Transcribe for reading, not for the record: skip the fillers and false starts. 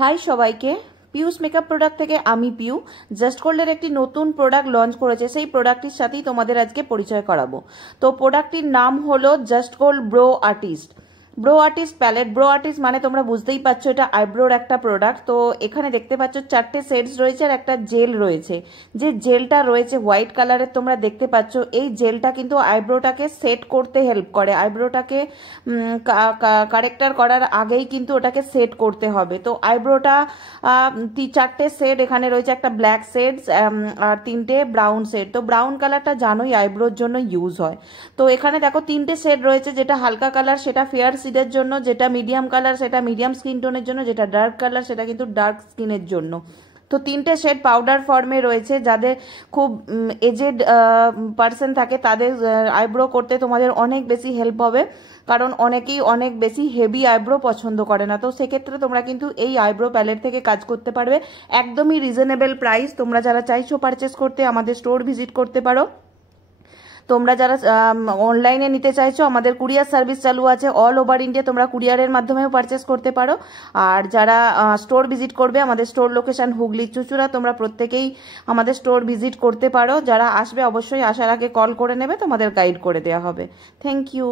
High সবাইকে, পিউস makeup product থেকে আমি পিউ। জাস্ট গোল্ডের একটি নতুন প্রোডাক্ট লঞ্চ করেছে, সেই প্রোডাক্টটির সাথেই তোমাদের আজকে পরিচয় করাবো। তো প্রোডাক্টটির নাম হলো just gold brow artist. Brow artist palette. Brow artist মানে তোমরা বুঝতেই পারছো এটা আইব্রোর একটা প্রোডাক্ট। তো এখানে দেখতে পাচ্ছ 4টে শেডস রয়েছে আর একটা জেল রয়েছে। যে জেলটা রয়েছে হোয়াইট কালারের তোমরা দেখতে পাচ্ছ, এই জেলটা কিন্তু আইব্রোটাকে সেট করতে হেল্প করে। আইব্রোটাকে কারেক্টার করার আগেই কিন্তু ওটাকে সেট করতে হবে। তো আইব্রোটা 4টে শেড এখানে রয়েছে, একটা ব্ল্যাক শেড আর 3টে ব্রাউন শেড। তো ব্রাউন কালারটা জানোই আইব্রোর জন্য ইউজ হয়। তো এখানে দেখো 3টে শেড রয়েছে, যেটা হালকা কালার সেটা ফেয়ার সিডের জন্য, যেটা মিডিয়াম কালার সেটা মিডিয়াম স্কিন টোনের জন্য, যেটা ডার্ক কালার সেটা কিন্তু ডার্ক স্কিনের জন্য। তো 3টে শেড পাউডার ফর্মে রয়েছে। যাদের খুব এজেড পার্সন থাকে তাদের আইব্রো করতে তোমাদের অনেক বেশি হেল্প হবে, কারণ অনেকেই অনেক বেশি হেভি আইব্রো পছন্দ করে না। তো সেক্ষেত্রে তোমরা কিন্তু এই আইব্রো প্যালেট থেকে কাজ করতে পারবে একদমই রিজনেবল প্রাইস। তোমরা যারা চাইছো পারচেস করতে আমাদের স্টোর ভিজিট করতে পারো। তোমরা যারা অনলাইনে নিতে চাইছো আমাদের কুরিয়ার সার্ভিস চালু আছে, অল ওভার ইন্ডিয়া তোমরা কুরিয়ারের মাধ্যমেও পারচেস করতে পারো। আর যারা স্টোর ভিজিট করবে, আমাদের স্টোর লোকেশন হুগলি চুঁচুড়া, তোমরা প্রত্যেকেই আমাদের স্টোর ভিজিট করতে পারো। যারা আসবে অবশ্যই আসার আগে কল করে নেবে, তোমাদের গাইড করে দেওয়া হবে। Thank you.